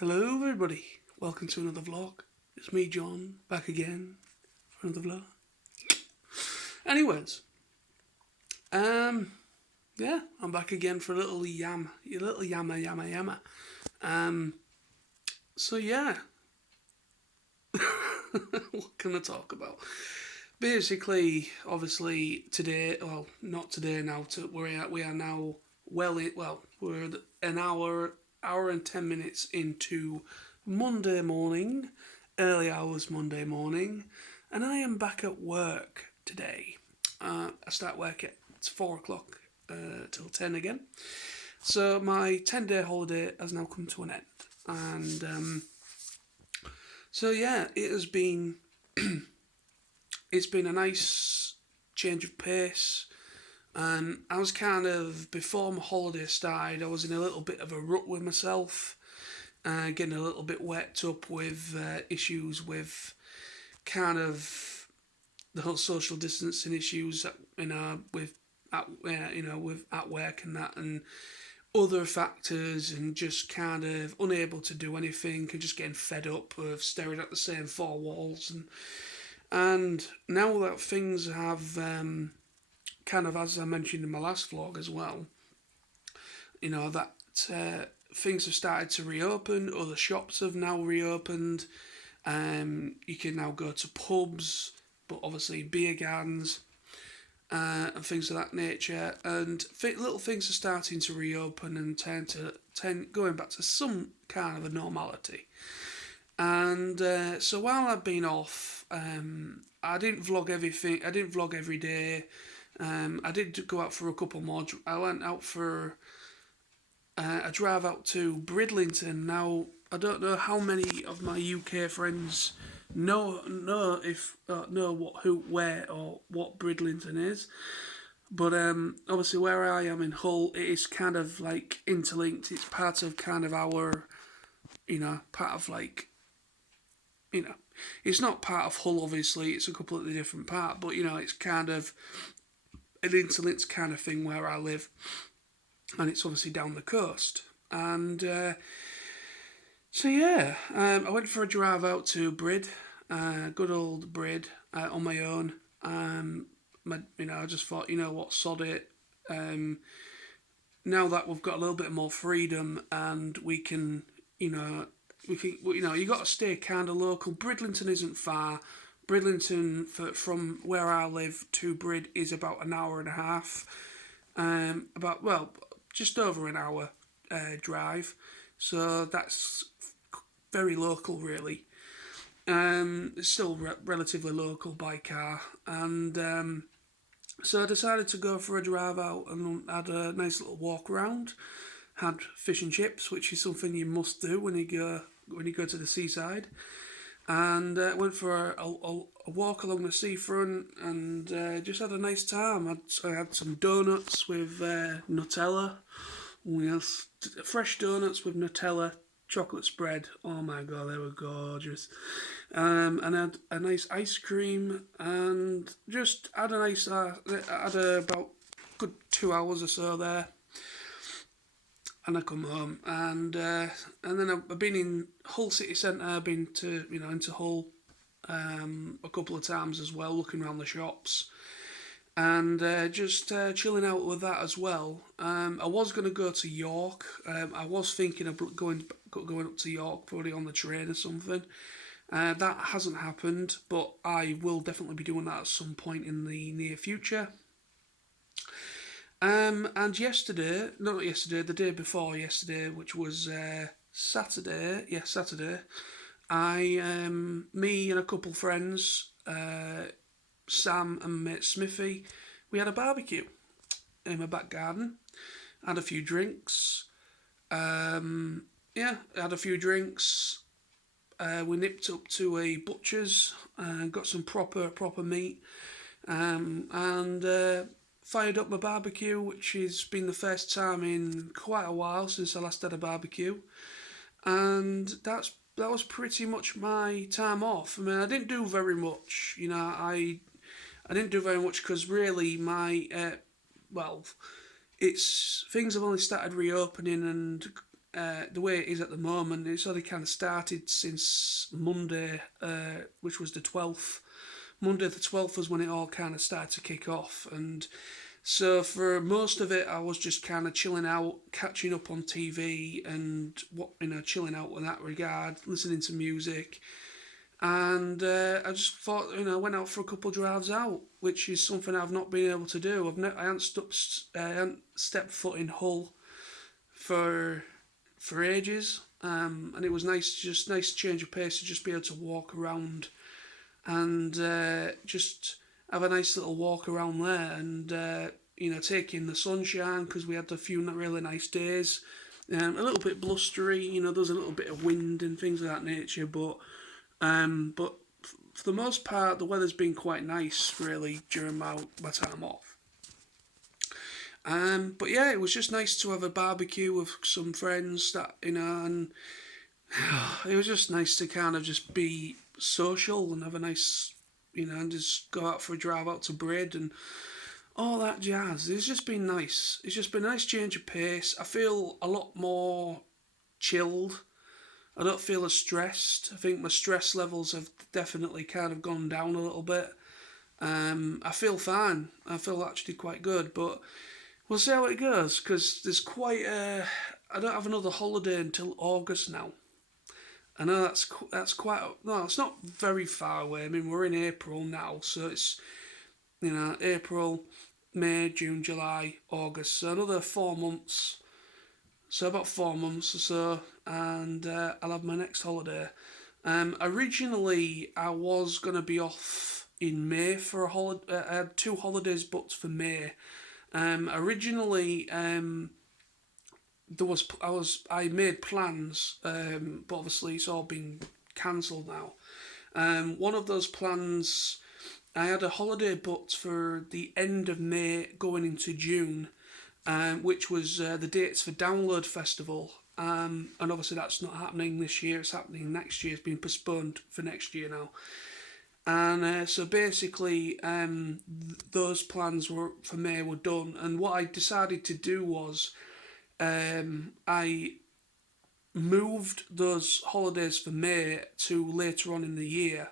Hello, everybody. Welcome to another vlog. It's me, John, back again for another vlog. Anyways, um, yeah, I'm back again for a little yammer. Um, so yeah, what can I talk about? Basically, obviously today, well, not today now. We are now we're an hour and 10 minutes into Monday morning, early hours Monday morning, and I am back at work today. I start work at 4 o'clock till 10 again. So my 10-day holiday has now come to an end, and so yeah, it's been a nice change of pace. I was kind of, before my holiday started, I was in a little bit of a rut with myself, getting a little bit worked up with issues with kind of the whole social distancing issues, with with at work and that, and other factors, and just kind of unable to do anything and just getting fed up of staring at the same four walls. And now that things have kind of, as I mentioned in my last vlog as well, that things have started to reopen. Other shops have now reopened. You can now go to pubs, but obviously beer gardens and things of that nature. And little things are starting to reopen and going back to some kind of a normality. And so while I've been off, I didn't vlog everything. I didn't vlog every day. I did go out for a couple more. I went out for a drive out to Bridlington. Now I don't know how many of my UK friends know where or what Bridlington is, but obviously where I am in Hull, it is kind of like interlinked. It's part of kind of our, part of like, you know, it's not part of Hull. Obviously, it's a completely different part, but it's kind of an interlinked kind of thing where I live, and it's obviously down the coast. And so yeah, I went for a drive out to Brid, good old Brid, on my own. I just thought, what, sod it. Now that we've got a little bit more freedom, and you got to stay kind of local. Bridlington isn't far. Bridlington, from where I live to Brid, is about an hour and a half. Just over an hour drive. So that's very local, really. It's still relatively local by car, and so I decided to go for a drive out and had a nice little walk around. Had fish and chips, which is something you must do when you go to the seaside, and went for a walk along the seafront, and just had a nice time. I had some donuts with Nutella. Oh, yes, fresh donuts with Nutella, chocolate spread. Oh my god, they were gorgeous. And I had a nice ice cream, and just had a nice. I had about good 2 hours or so there, and I come home, and then I've been in Hull city centre. I've been to into Hull a couple of times as well, looking around the shops, and just chilling out with that as well. I was going to go to York. I was thinking of going up to York, probably on the train or something. That hasn't happened, but I will definitely be doing that at some point in the near future. And yesterday, not yesterday, the day before yesterday, which was Saturday, Saturday, me and a couple friends, Sam and mate Smithy, we had a barbecue in my back garden. Had a few drinks. Had a few drinks. We nipped up to a butcher's and got some proper meat, and fired up my barbecue, which has been the first time in quite a while since I last had a barbecue, and that was pretty much my time off. I mean, I didn't do very much. I didn't do very much because really it's things have only started reopening, and the way it is at the moment, it's only kind of started since Monday, which was the 12th. Monday the 12th was when it all kind of started to kick off. And so for most of it, I was just kind of chilling out, catching up on TV and, chilling out in that regard, listening to music. And I just thought, I went out for a couple of drives out, which is something I've not been able to do. I haven't stepped foot in Hull for ages, and it was nice change of pace to just be able to walk around and just have a nice little walk around there, and take in the sunshine because we had a few really nice days. A little bit blustery, there was a little bit of wind and things of that nature, but for the most part, the weather's been quite nice really during my time off. But yeah, it was just nice to have a barbecue with some friends and it was just nice to kind of just be social and have a nice, and just go out for a drive out to Brid and all that jazz. It's just been nice. It's just been a nice change of pace. I feel a lot more chilled. I don't feel as stressed. I think my stress levels have definitely kind of gone down a little bit. I feel fine. I feel actually quite good, but we'll see how it goes because there's quite a. I don't have another holiday until August now. I know that's quite. No, it's not very far away. I mean, we're in April now, so it's April, May, June, July, August. So another 4 months. So about 4 months or so, and I'll have my next holiday. Originally, I was gonna be off in May for a holiday. I had 2 holidays booked for May. Originally, I made plans, but obviously it's all been cancelled now. One of those plans, I had a holiday booked for the end of May going into June, which was the dates for Download Festival. And obviously that's not happening this year, it's happening next year, it's been postponed for next year now. And so basically, those plans were for May were done. And what I decided to do was, I moved those holidays for May to later on in the year.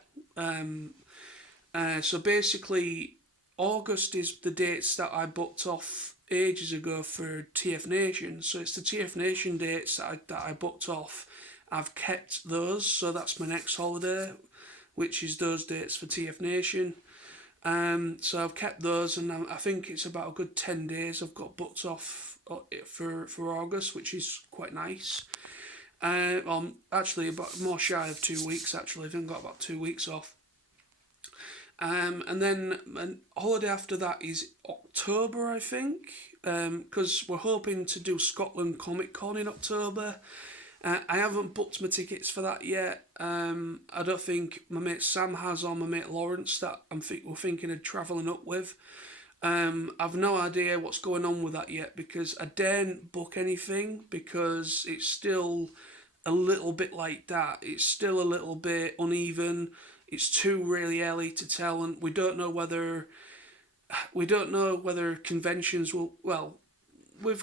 So basically, August is the dates that I booked off ages ago for TF Nation. So it's the TF Nation dates that I booked off. I've kept those, so that's my next holiday, which is those dates for TF Nation. So I've kept those, and I think it's about a good 10 days I've got booked off for August, which is quite nice. Actually, about more shy of 2 weeks. Actually, I think I've got about 2 weeks off. And then a holiday after that is October, I think, because we're hoping to do Scotland Comic Con in October. I haven't booked my tickets for that yet. I don't think my mate Sam has, or my mate Lawrence that we're thinking of travelling up with. I've no idea what's going on with that yet because I daren't book anything because it's still a little bit like that. It's still a little bit uneven. It's too really early to tell, and we don't know whether conventions will. Well, with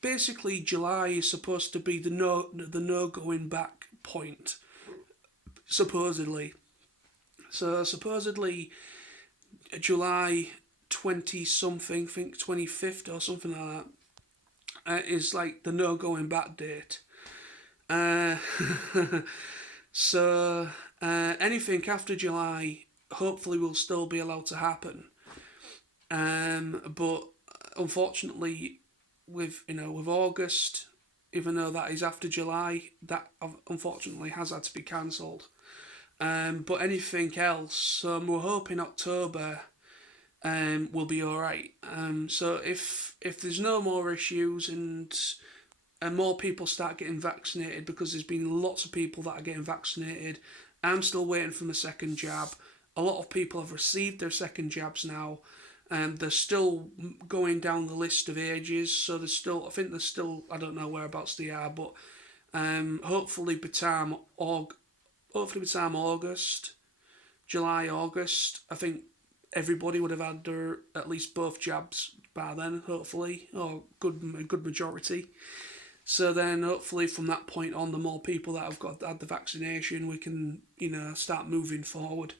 basically July is supposed to be the no going back point, supposedly. So supposedly July 20 something, I think 25th or something like that, is like the no going back date. So anything after July hopefully will still be allowed to happen. But unfortunately, with August, even though that is after July, that unfortunately has had to be cancelled. But anything else, we're hoping October will be all right. So if there's no more issues and more people start getting vaccinated, because there's been lots of people that are getting vaccinated. I'm still waiting for my second jab. A lot of people have received their second jabs now, and they're still going down the list of ages. So I think there's still, I don't know whereabouts they are, but hopefully by time August, July, August, I think everybody would have had their at least both jabs by then, hopefully, or good majority. So then, hopefully, from that point on, the more people that have got had the vaccination, we can, start moving forward.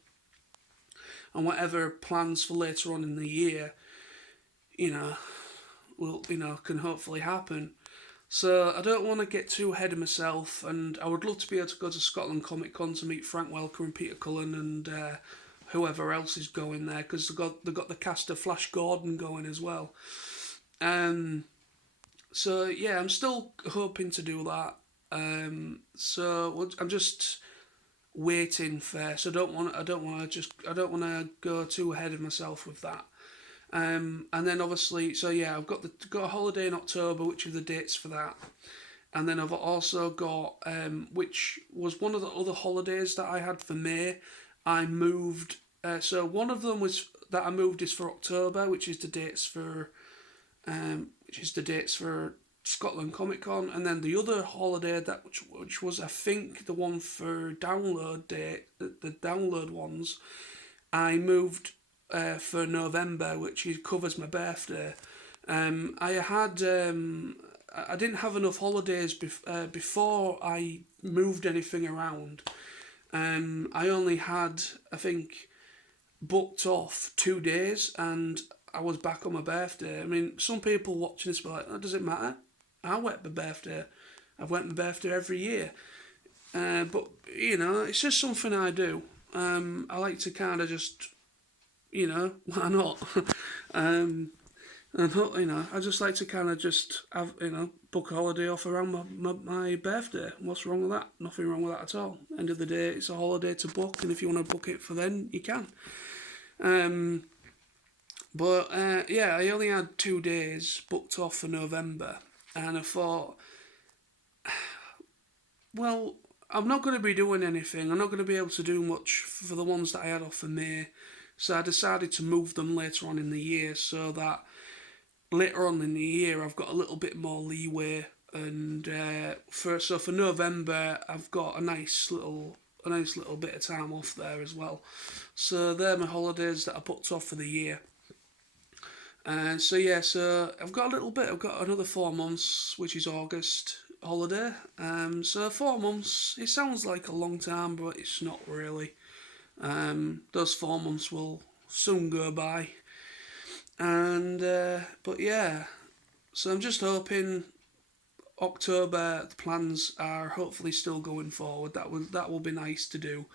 And whatever plans for later on in the year, you know, will can hopefully happen. So I don't want to get too ahead of myself, and I would love to be able to go to Scotland Comic Con to meet Frank Welker and Peter Cullen and whoever else is going there, because they got the cast of Flash Gordon going as well. So yeah, I'm still hoping to do that. So I'm just waiting first. I don't want to go too ahead of myself with that. And then obviously, so yeah, I've got a holiday in October, which are the dates for that. And then I've also got, which was one of the other holidays that I had for May. I moved. So one of them was that I moved is for October, which is the dates for Scotland Comic Con, and then the other holiday which was, I think, the one for download date, the download ones, I moved for November, which covers my birthday. I didn't have enough holidays before I moved anything around. I only had, I think, booked off 2 days, and I was back on my birthday. I mean, some people watching this will be like, oh, does it matter? I went my birthday. I've went my birthday every year. But, it's just something I do. I like to kind of just, why not? And, I just like to kind of just have, book a holiday off around my birthday. What's wrong with that? Nothing wrong with that at all. End of the day, it's a holiday to book, and if you want to book it for then, you can. But I only had 2 days booked off for November, and I thought, well, I'm not going to be doing anything. I'm not going to be able to do much for the ones that I had off for May. So I decided to move them later on in the year, so that later on in the year I've got a little bit more leeway. And for November I've got a nice little bit of time off there as well. So they're my holidays that I booked off for the year. And so I've got a little bit. I've got another 4 months, which is August holiday. So 4 months. It sounds like a long time, but it's not really. Those 4 months will soon go by. And but yeah, so I'm just hoping October. The plans are hopefully still going forward. That will be nice to do,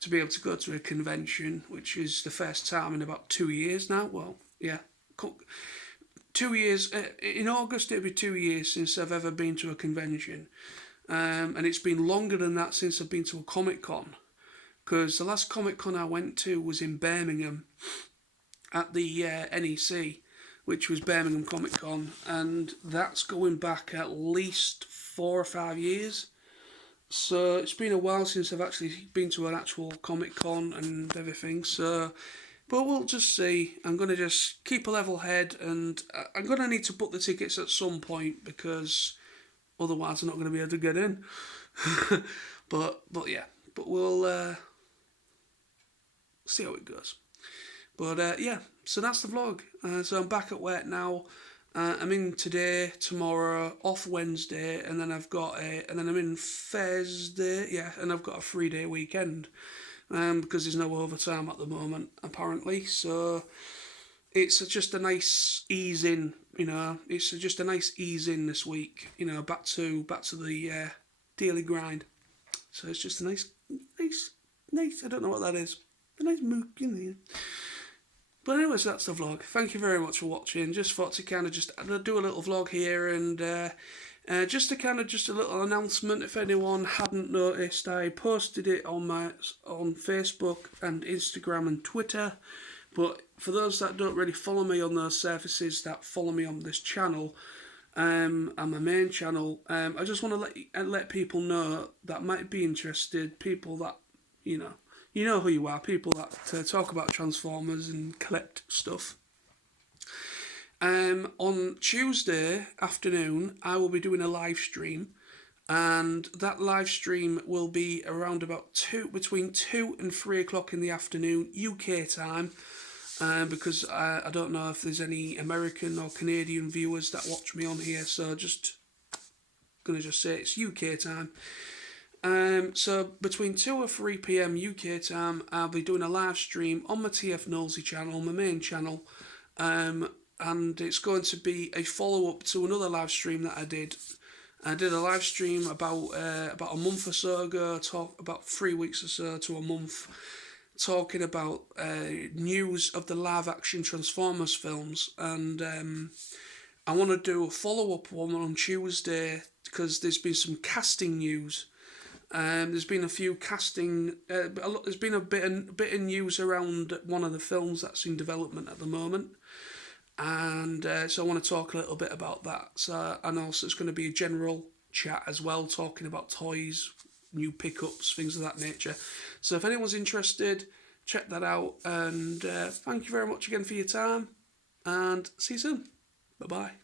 to be able to go to a convention, which is the first time in about 2 years now. Well, yeah. 2 years in August. It'll be 2 years since I've ever been to a convention, and it's been longer than that since I've been to a Comic Con, because the last Comic Con I went to was in Birmingham at the NEC, which was Birmingham Comic Con, and that's going back at least 4 or 5 years. So it's been a while since I've actually been to an actual Comic Con and everything. So. But we'll just see. I'm going to just keep a level head, and I'm going to need to book the tickets at some point, because otherwise I'm not going to be able to get in. but we'll see how it goes. But so that's the vlog. So I'm back at work now. I'm in today, tomorrow, off Wednesday, and then and then I'm in Thursday, and I've got a 3-day weekend. Because there's no overtime at the moment, apparently. So it's just a nice ease in, It's just a nice ease in this week, back to the daily grind. So it's just a nice. I don't know what that is. A nice mood, But anyways, that's the vlog. Thank you very much for watching. Just thought to kind of just do a little vlog here, and just a little announcement. If anyone hadn't noticed, I posted it on Facebook and Instagram and Twitter. But for those that don't really follow me on those services, that follow me on this channel, and my main channel, I just want to let people know that might be interested. People that you know who you are. People that talk about Transformers and collect stuff. On Tuesday afternoon, I will be doing a live stream, and that live stream will be around between 2 and 3 o'clock in the afternoon, UK time, because I don't know if there's any American or Canadian viewers that watch me on here, so just going to just say it's UK time. So between 2 or 3 p.m. UK time, I'll be doing a live stream on my TF Nosey channel, my main channel, and it's going to be a follow up to another live stream that I did. I did a live stream about a month or so ago, about 3 weeks or so to a month, talking about news of the live action Transformers films, and I want to do a follow up one on Tuesday because there's been some casting news. There's been a few casting. There's been a bit of news around one of the films that's in development at the moment, and so I want to talk a little bit about that. So, and also it's going to be a general chat as well, talking about toys, new pickups, things of that nature. So if anyone's interested, check that out. And thank you very much again for your time, and see you soon. Bye bye.